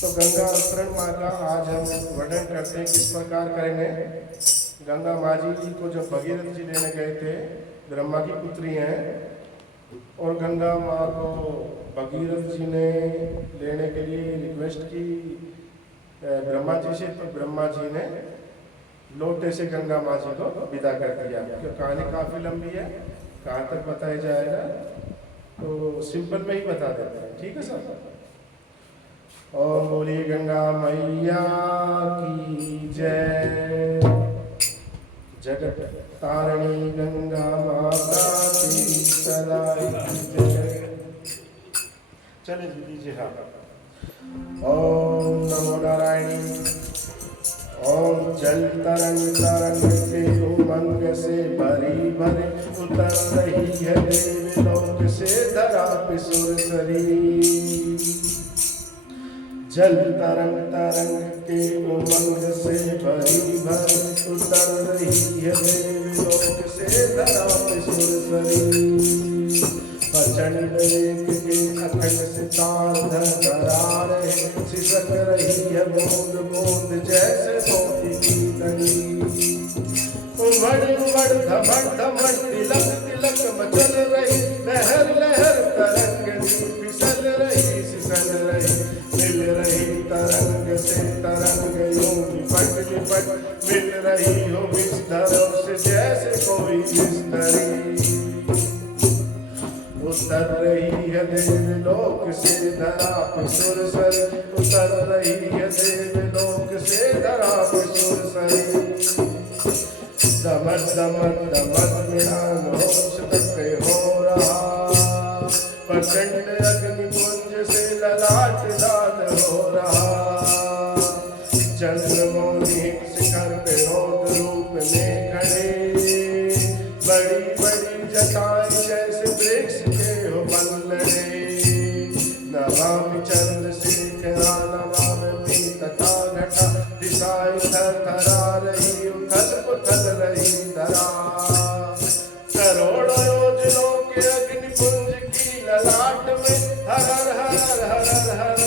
तो गंगा अवतरण माँ का आज हम वर्णन करते हैं, किस प्रकार करेंगे। गंगा माँ जी को जब भगीरथ जी लेने गए थे, ब्रह्मा की पुत्री हैं, और गंगा माँ को भगीरथ जी ने लेने के लिए रिक्वेस्ट की ब्रह्मा जी से, तो ब्रह्मा जी ने लोटे से गंगा माँ जी को विदा कर दिया। क्योंकि कहानी काफ़ी लंबी है, कहाँ तक बताया जाएगा, तो सिंपल में ही बता देते हैं, ठीक है सर। ओम बोलिए गंगा मैया की जय। जगत तारिणी गंगा माता की सदा जय। चले जी दीजिए। हाँ, ओम नमो नारायणी। ओम जल तरंग तरंग के उमंग से भरी भरी उतर रही है देवलोक से धरा पे सुरसरी। जल तरंग तरंग के उमंग से भरी भरी उतर रही है देवलोक से धरा पे सुरसरी। प्रचंड वेग के अखंड सितार धरा रहे, सिसक रही है बूंद बूंद जैसे मोती की तनी। उमड़ उमड़ धमड़ धमड़ तिलक तिलक मचल रही, लहर लहर तरंग फिसल रही सिसल रही। मिल रही तरंग से तरंग यूं लिपट लिपट, मिल रही हो बिस्तरों से जैसे कोई बिस्तरी। उतर रही है देवलोक से धरा पे सुरसरी, उतर रही है देवलोक से धरा पे सुरसरी। दमक दमक दमक मिलान हो रहा, प्रचंड अग्निपुंज से ललाट लाल हो रहा। चंद्रमौली शिखर पे रौद्र रूप में खड़े, बड़ी बड़ी जटाएं जैसे वृक्ष के हो बल्लड़े। नमामि चंद्रशेखरा नमामि तथा घटा, दिशाएं थरथरा रही उथल पुथल रही धरा। करोड़ों योजनों के अग्निपुंज की ललाट में हर हर हर हर हर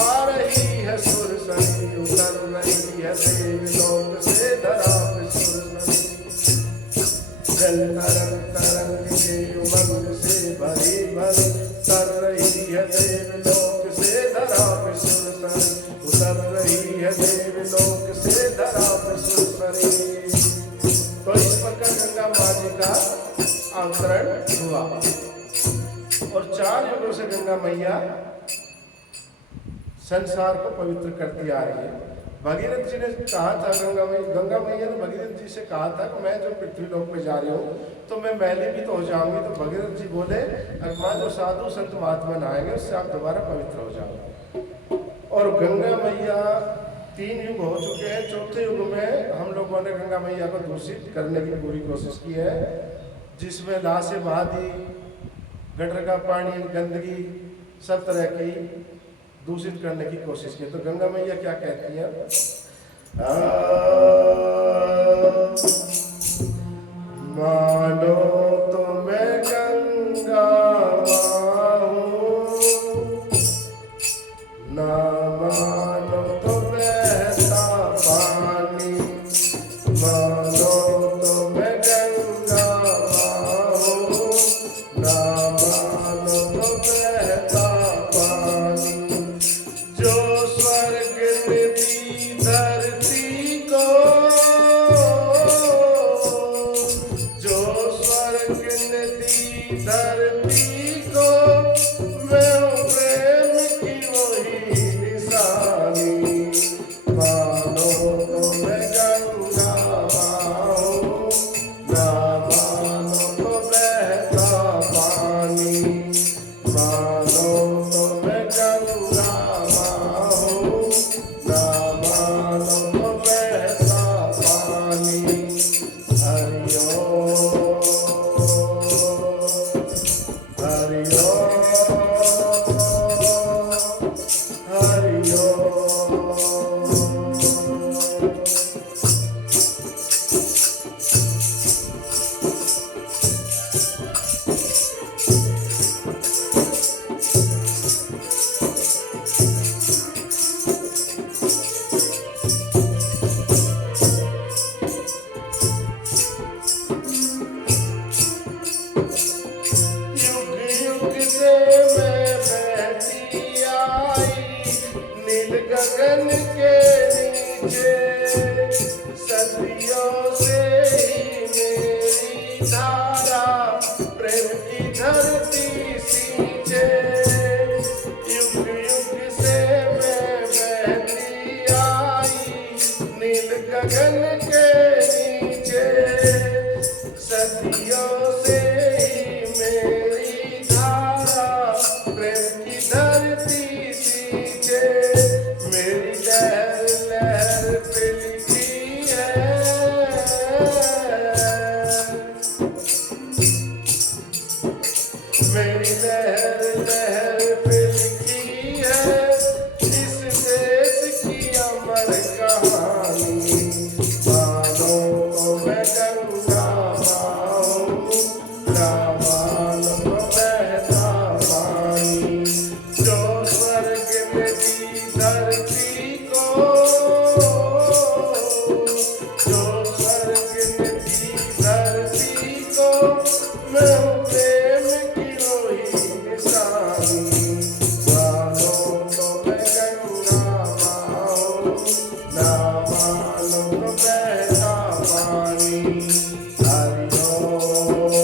आ रही है सुरसरी। उतर रही है देवलोक से धरा पे सुरसरी। जल तरंग तरंग के उमंग से भरी भरी तर रही है देवलोक से धरा पे सुरसरी। उतर रही है देवलोक से धरा पे सुरसरी। तो इस प्रकार गंगा माँ जी का अवतरण हुआ, और 4 युगों से गंगा मैया संसार को पवित्र करती आ रही है। भगीरथ जी ने कहा था, गंगा मैया ने भगीरथ जी से कहा था कि मैं जो पृथ्वी लोक में जा रही हूँ तो मैं मैली भी तो हो जाऊंगी। तो भगीरथ जी बोले, अगमा जो साधु संत महात्मा आएंगे उससे आप दोबारा पवित्र हो जाओगे। और गंगा मैया 3 युग हो चुके हैं, 4थे युग में हम लोगों ने गंगा मैया को दूषित करने की पूरी कोशिश की है, जिसमें लाशें बहा दी, गटर का पानी गंदगी सब तरह की दूषित करने की कोशिश की। तो गंगा मैया क्या कहती है, मानो तो मैं गंगा माँ हूँ, ना मानो तो बहता पानी। मानो तो मैं गंगा माँ हूँ, ना मानो तो बहता पानी। जो स्वर्ग ने दी धरती को, जो स्वर्ग ने दी धरती को, मैं प्रेम की वही निशानी। आई नील गगन के नीचे सदियों से ही मेरी धारा प्रेम की धरती सींचे युग युग से मैं बहती आई नील गगन के नीचे सदियों से ही मेरी धारा प्रेम की धरती सींचे मेरी लहर लहर पे लिखी है मेरी लहर लहर पे लिखी है इस देश की अमर कहानी मानो तो मैं गंगा माँ ना मानो तो बहता पानी जो स्वर्ग में दी धरती को जो स्वर्ग में दी धरती को मैं हूँ प्रेम की वही निशानी मानो तो मैं गंगा माँ ना मानो तो बहता पानी हरि ओम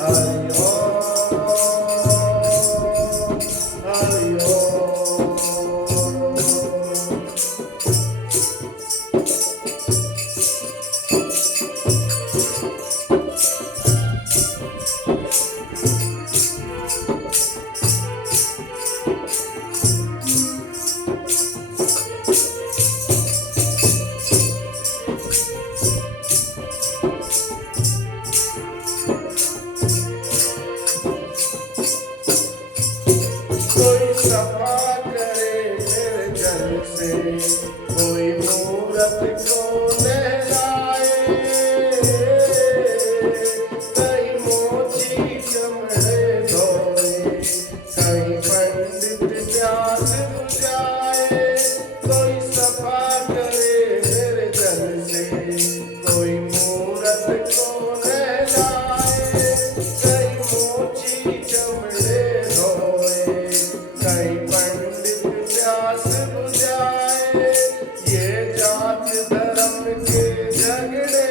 हरि ओम कोई सफा करे मेरे जल से कोई मूरत को लहराए कहीं मोची चमड़े धोए कहीं पंडित प्यास बुझाए कोई सफा करे मेरे जल से कोई मूरत को लहराए कहीं मोची चमड़े धोए कहीं पंडित प्यास बुझाए ये जात धर्म के झगड़े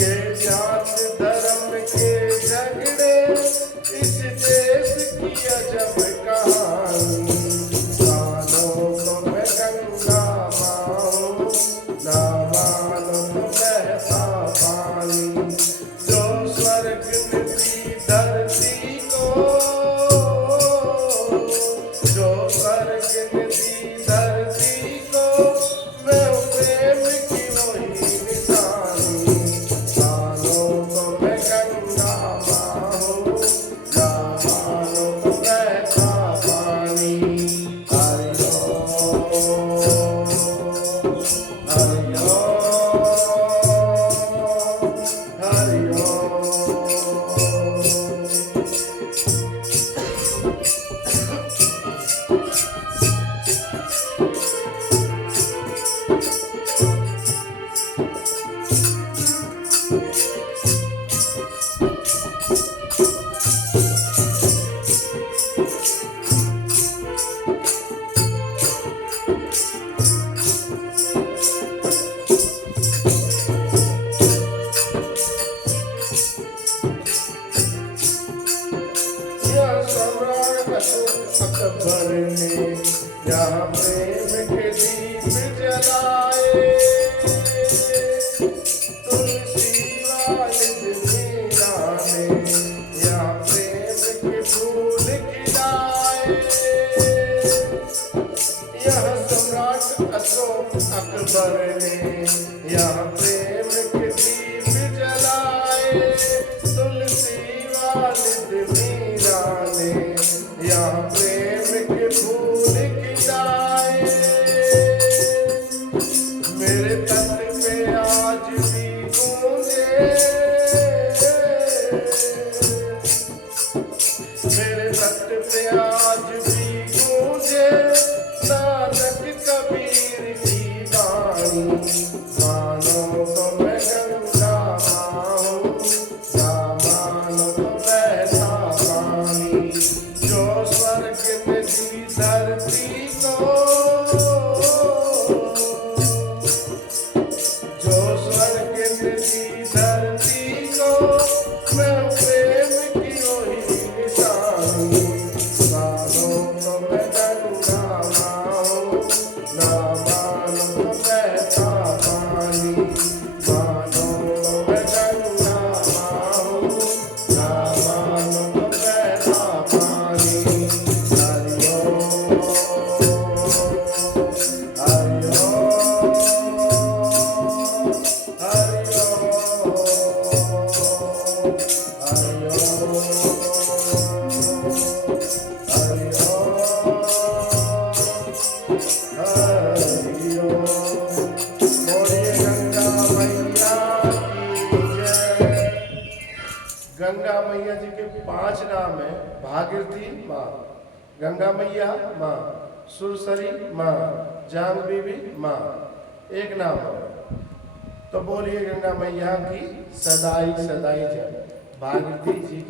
ये जात धर्म के झगड़े इस देश की अजब कहानी मानो तो मैं गंगा माँ ना मानो तो बहता पानी जो स्वर्ग में दी धरती को जो स्वर्ग में दी धरती को मैं हूँ प्रेम की वही निशानी मानो तो मैं गंगा माँ ना मानो तो बहता पानी हरि ओम हरि ओम हरि ओम यह सम्राट अशोक अकबर ने यहाँ प्रेम के दीप जलाए तुलसी वालिद मीरा ने यहाँ प्रेम के फूल खिलाए यह सम्राट अशोक अकबर ने यहाँ प्रेम के दीप जलाए तुलसी वालिद मीरा ने यहाँ प्रेम के फूल खिलाए मेरे तट पे आज भी गूंजे मेरे तट पे आज भी गूंजे नानक कबीर की वाणी मानो तो मैं गंगा माँ ना मानो कानों में बहता पानी। हरि ओम हरि ओम हरि ओम हरि ओम हरि ओम। बोलिए गंगा मैया की जय। गंगा मैया जी के 5 नाम है। भागीरथी माँ, गंगा मैया माँ, सुरसरी माँ, जाह्नवी माँ, एक नाम है। तो बोलिए गंगा मैया की सदाई सदाई जय। भागीरथी जी की